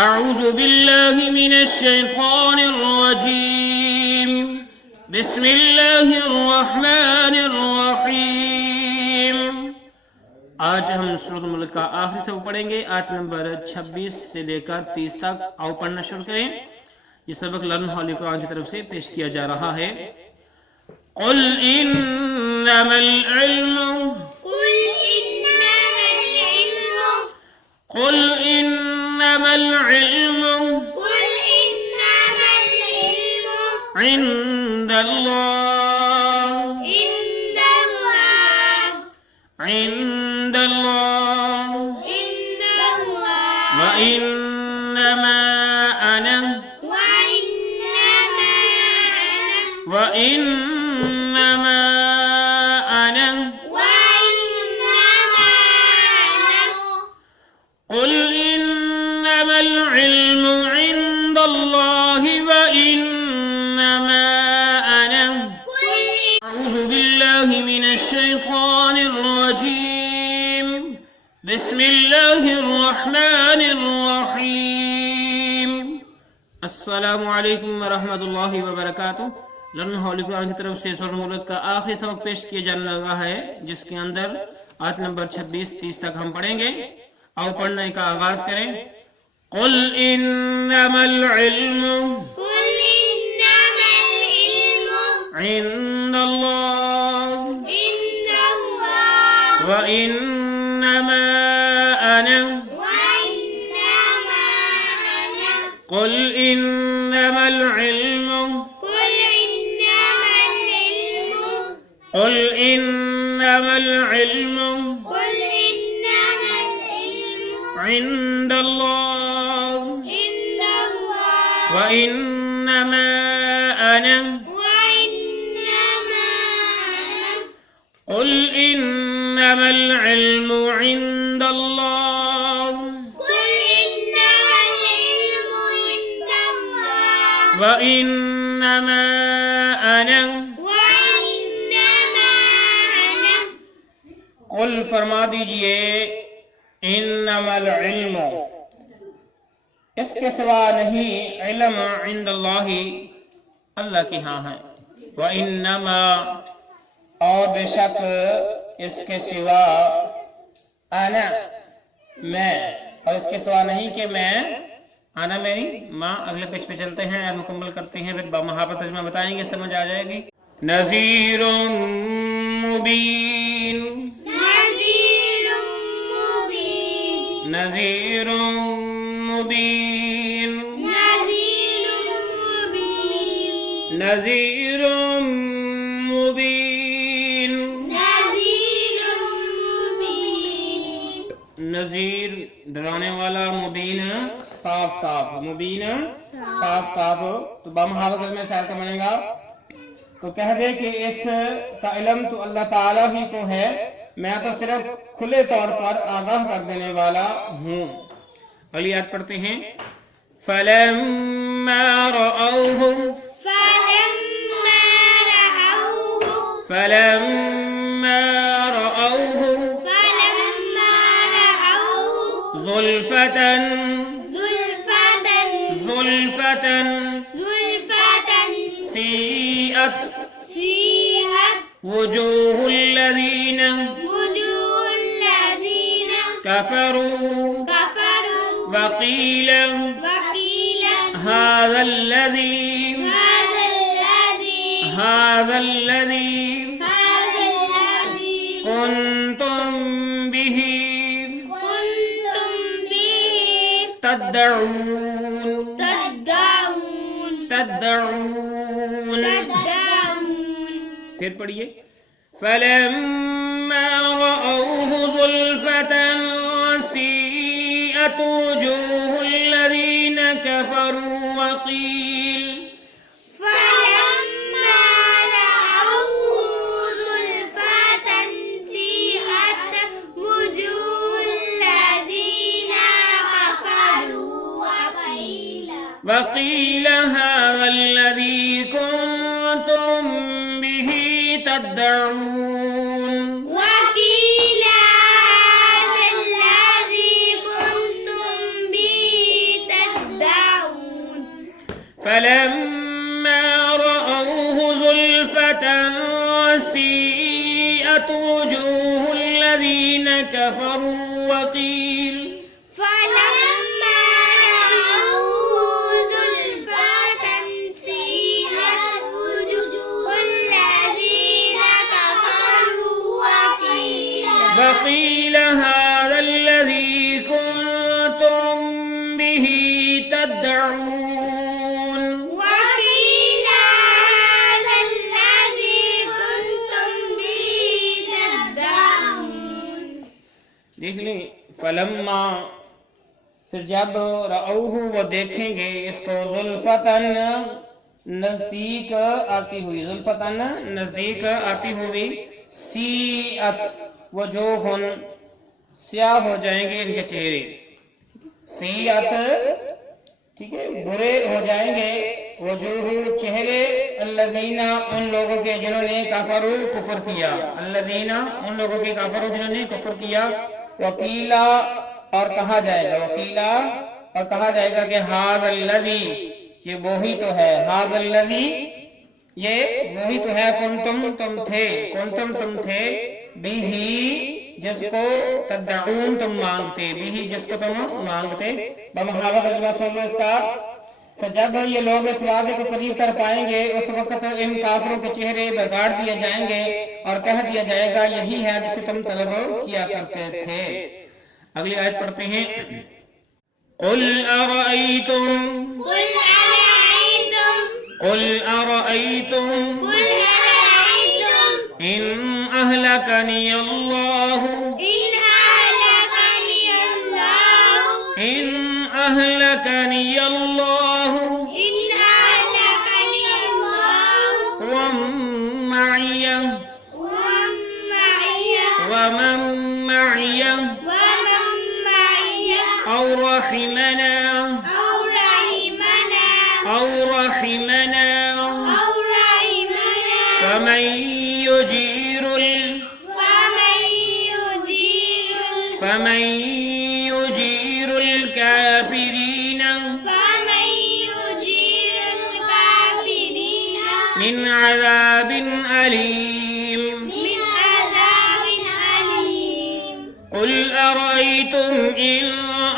अऊज़ु बिल्लाहि मिनश शैतानिर रजीम बिस्मिल्लाहिर रहमानिर रहीम। आज हम सूरह मुल्क का आखिरी सबक पढ़ेंगे, आयत नंबर 26 से लेकर 30 तक। आओ पढ़ना शुरू करें। ये सबक लर्न हॉली कुरान की तरफ से पेश किया जा रहा है। कुल इन्नमल इल्मु इंदल्लाह व इन्नमा अना कुल इन्नमल इल्मु इंदल्लाहि व इन्नमा अना अऊज़ु बिल्लाहि मिनश शैतानिर रजीम बिस्मिल्लाहिर रहमानिर रहीम। अस्सलामु अलैकुम व रहमतुल्लाहि व बरकातुहू। लर्न हॉली कुरान की तरफ से सूरह मुल्क का आखिरी सबक पेश किया जाने लगा है, जिसके अंदर आयत नंबर 26-30 तक हम पढ़ेंगे। आओ पढ़ने का आगाज करें। कुल इन्नमल इल्मु इंदल्लाह व इन्नमा अना कुल इन्नमल इल्मु इंदल्लाह व इन्नमा अना कुल इन्नमल इल्मु इंदल्लाह व इन्नमा अना कुल फरमा दीजिए इन्नमल इल्मु, इसके सिवा नहीं, इल्म इंदल्लाहि, अल्लाह के यहाँ है। व इन्नमा, और बेशक इसके सिवा, आना, मैं, और इसके सिवा नहीं कि मैं, आना मेरी माँ। अगले पेज पे चलते हैं और मुकम्मल करते हैं, फिर महावत तर्जुमा बताएंगे, समझ आ जाएगी। नज़ीरुम मुबीन नज़ीरुम मुबीन नज़ीरुम मुबीन नज़ीर डराने वाला, मुबीन साफ साफ, मुबीन साफ साफ। तो बमहावत में शायर का बनेगा। तो कह दे कि इसका इल्म तो अल्लाह ताला ही को है, मैं तो सिर्फ खुले तौर पर आगाह कर देने वाला हूँ। अगली आयत पढ़ते हैं। फलम्मा रअऊहु ज़ुल्फ़तन सीअत वजूहुल लज़ीना कफ़रू वक़ील हाज़ल लज़ी कुन्तुम बिही तद्दऊन। फिर पढ़िए। फलम्मा रअऊहु ज़ुल्फ़तन सीअत वजूहुल लज़ीना कफ़रू वक़ील वक़ील हाज़ल लज़ी कुन्तुम बिही तद्दऊन। फलम्मा रअऊहु ज़ुल्फ़तन सीअत वुजूहुल्लज़ीन कफ़रू वक़ील वक़ील हाज़ल्लज़ी कुन्तुम बिही तद्दऊन देख लें फलम्मा फिर जब रअऊहु वो देखेंगे इसको ज़ुल्फ़तन नजदीक आती हुई ज़ुल्फ़तन नजदीक आती हुई सीअत वजूहुन स्याह हो जाएंगे इनके चेहरे सीअत ठीक है बुरे हो जाएंगे वजूहु चेहरे अल्लज़ीना उन लोगों के जिन्होंने काफरू कुफर किया अल्लज़ीना उन लोगों के काफरू जिन्होंने कुफर किया वकीला और कहा जाएगा वकीला और कहा जाएगा कि हाज़ल्लज़ी ये वही तो है हाज़ल्लज़ी ये वही तो है कुंतुम तुम थे बिही जिसको तद्दऊन तुम मांगते बिही जिसको तुम मांगते बमहावा तर्जुमा सुन लो इसका तो जब ये लोग इस वादे को करीब कर पाएंगे उस वक्त इन काफिरों के चेहरे बिगाड़ दिए जाएंगे और कह दिया जाएगा यही है जिसे तुम तलब किया करते थे। अगली आयत पढ़ते हैं कुल अरअयतुम इन अहलकनी अल्लाहु वमन मइय औ रहिमना फमन युजीरुल काफिरीन मिन अज़ाबिन अलीम कुल अरअयतुम इन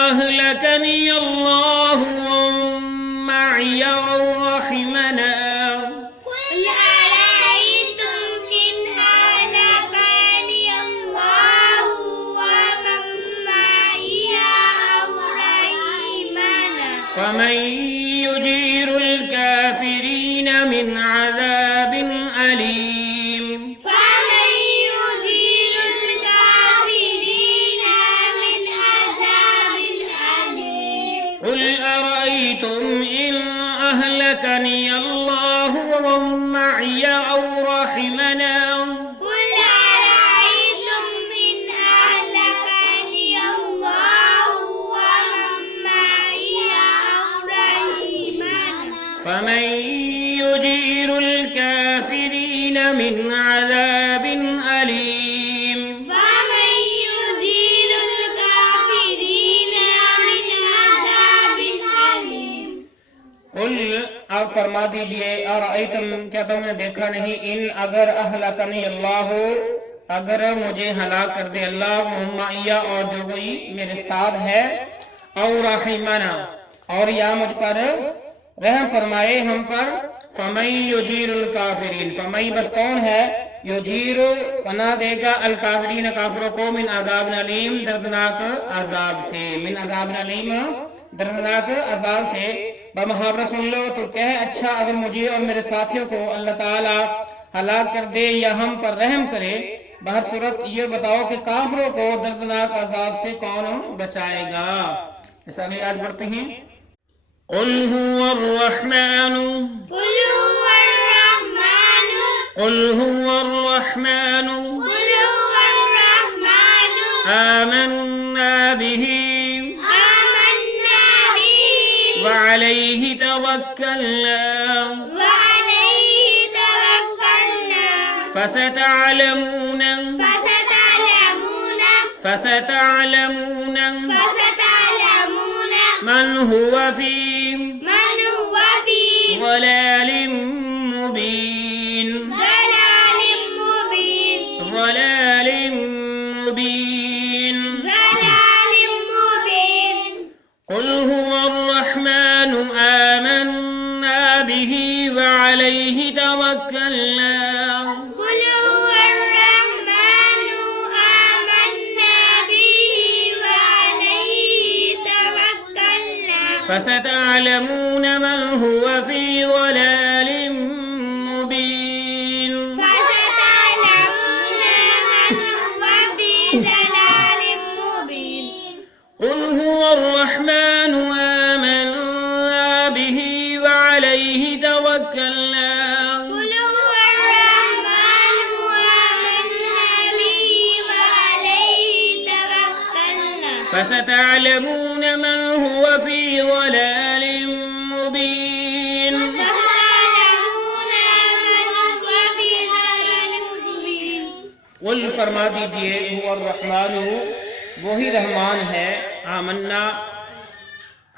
अहलकनी अल्लाहु मइय औ रहिमना फमन युजीरुल काफिरीन मिन अज़ाबिन अलीम कुल अरअयतुम इन अहलकनी अल्लाहु मइय औ रहिमना फमन युजीरुल काफिरीन मिन अज़ाबिन अलीम कुल आप फरमा दीजिए अरअयतुम क्या तुमने देखा नहीं इन अगर अहलकनी अल्लाह अगर मुझे हलाक कर दे अल्लाह मइया और जो कोई मेरे साथ है और रहिमना और या मुझ पर रहम फरमाए हम पर फमन युजीरुल काफिरीन फमई बस कौन है युजीर पना देगा अल काफिरीन काफिरों को मिन अज़ाब अलीम दर्दनाक अजाब से मिन अज़ाब अलीम दर्दनाक अजाब से बमुहावरा सुन लो तो कह अच्छा अगर मुझे और मेरे साथियों को अल्लाह ताला हलाक कर दे या हम पर रहम करे बहुत सूरत ये बताओ कि काफिरों को दर्दनाक अजाब से कौन बचाएगा। इस आगे आज बढ़ते हैं कुल हुवर रहमानु आमन्ना बिही व अलैहि तवक्कलना फसतअलमून मन हुवा फी ضلال مبين ضلال مبين ضلال مبين ضلال مبين قل هو الرحمن آمنا به وعليه توكلنا قل هو الرحمن آمنا به وعليه توكلنا فستعلمون من هو في ضلال مبين فستعلمون من هو في ضلال مبين قل هو الرحمن آمنا به وعليه توكلنا قل هو الرحمن آمنا به وعليه توكلنا فستعلمون من هو في ضلال مبين فستعلمون من هو في ضلال مبين कुल फरमा दीजिए हुवा रहमान, वही रहमान है। आमन्ना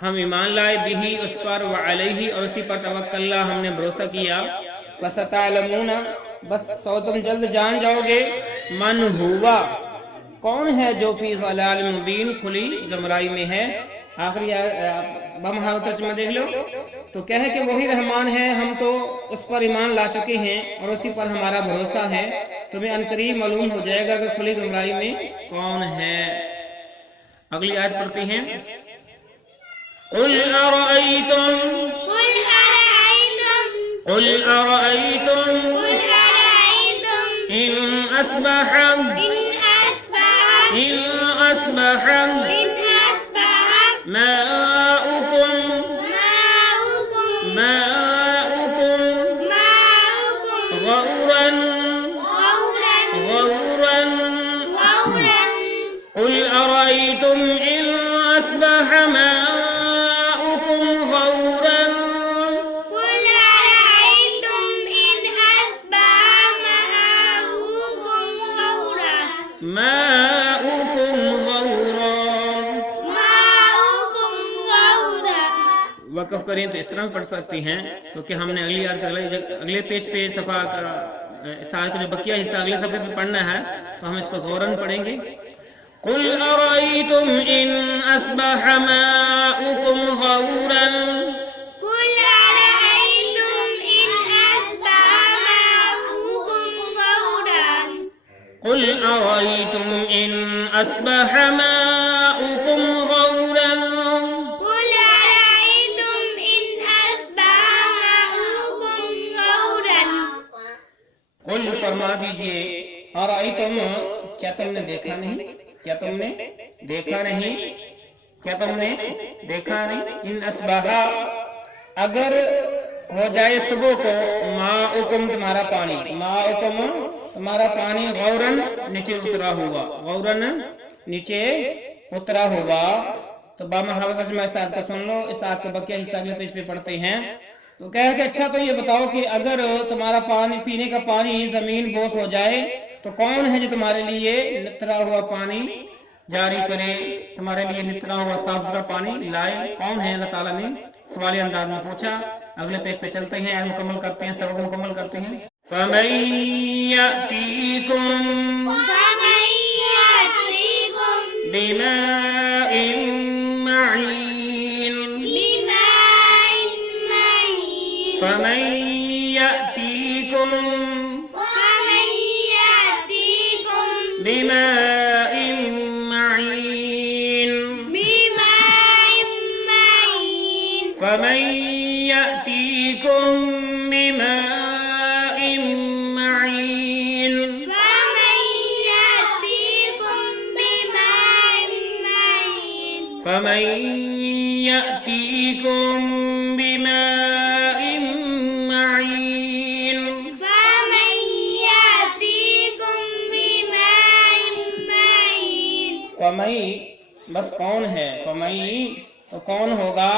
हम ईमान लाए, बिही उस पर, व अलैहि और उसी पर तवक्कलना हमने भरोसा किया। फसतअलमूना बस सो तुम जल्द जान जाओगे, मन हुआ कौन है जो फी ज़लाल मुबीन खुली गमराई में है। आखिरी बमहाल तर्जुमा देख लो तो क्या है कि वही रहमान है, हम तो उस पर ईमान ला चुके हैं और उसी पर हमारा भरोसा है। तुम्हें अनकरीब मालूम हो जाएगा कि खुली गुमराही में कौन है। अगली आयत पढ़ते हैं। कुल अरअयतुम قل أرأيتم कुल अरअयतुम قل أرأيتم इन अस्बह إن أصبح माउकुम ماؤكم गौरन غورا قل أرأيتم إن أصبح ماؤكم غورا قل أرأيتم إن أصبح ماؤكم غورا माउकुम गौरा। वक़फ़ करें तो इस तरह पढ़ सकती हैं, क्योंकि हमने अगली अगले पेज पे सफ़ा साल का जो बकिया हिस्सा अगले सफ़े पे पढ़ना है, तो हम इसको गौरन पढ़ेंगे। कुल अरअयतुम इन अस्बह माउकुम गौरन قل أرأيتم إن أصبح ماؤكم غورا قل أرأيتم إن أصبح ماؤكم غورا قل أرأيتم إن أصبح ماؤكم غورا कुल फरमा दीजिए अरअयतुम, क्या तुमने देखा नहीं, क्या तुमने देखा नहीं, क्या तुमने देखा नहीं। इन अस्बाहा अगर हो जाए सुबह को, माउकुम तुम्हारा पानी, माउकुम तुम्हारा पानी गौरन नीचे उतरा हुआ, गौरन नीचे उतरा हुआ। तो बामहावत में इस आयत को सुन लो, इस आयत का बकिया हिस्सा अगले पेज पे पढ़ते हैं। तो कह के अच्छा तो ये बताओ कि अगर तुम्हारा पानी पीने का पानी जमीन बोस हो जाए तो कौन है जो तुम्हारे लिए नितरा हुआ पानी जारी करे, तुम्हारे लिए नितरा हुआ साफ सुथरा पानी लाए, कौन है। अल्लाह ताला ने सवाली अंदाज में पूछा। अगले पेज पे चलते हैं, मुकम्मल करते हैं, सबक मुकम्मल करते हैं। फमन यअतीकुम बिमाइन मईन फमन यअतीकुम बिमाइन मईन फमन यअतीकुम बिमाइन मईन फमन यअतीकुम बिमाइन मईन फमई बस कौन है, फमई तो कौन होगा,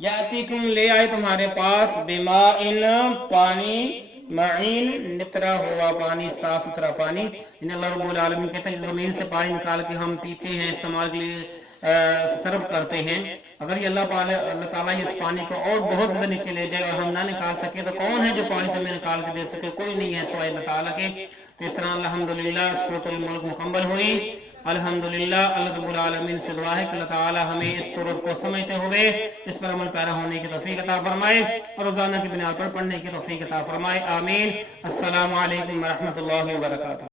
यातीकुम ले आए तुम्हारे पास, बिमाइन पानी, मईन नितरा हुआ पानी, साफ सुथरा पानी। इन अल्लाह रब्बुल आलमीन कहते हैं जमीन से पानी निकाल के हम पीते हैं, इस्तेमाल के लिए सर्व करते हैं। अगर ये अल्लाह ताला इस पानी को और बहुत ज्यादा नीचे ले जाए और हम ना निकाल सके तो कौन है जो पानी हमें निकाल के दे सके? कोई नहीं है सिवाय अल्लाह ताला के। तो इस तरह अल्हम्दुलिल्लाह सूरतुल मुल्क मुकम्मल हुई। अल्हम्दुलिल्लाह, अल्लाह रब्बुल आलमीन से दुआ है कि अल्लाह ताला हमें इस सूरत को समझते हुए इस पर अमल पैरा होने की तौफीक अता फरमाए और रोजाना की बिना पर पढ़ने की तौफीक अता फरमाए। आमीन। अस्सलामु अलैकुम व रहमतुल्लाहि व बरकातहू।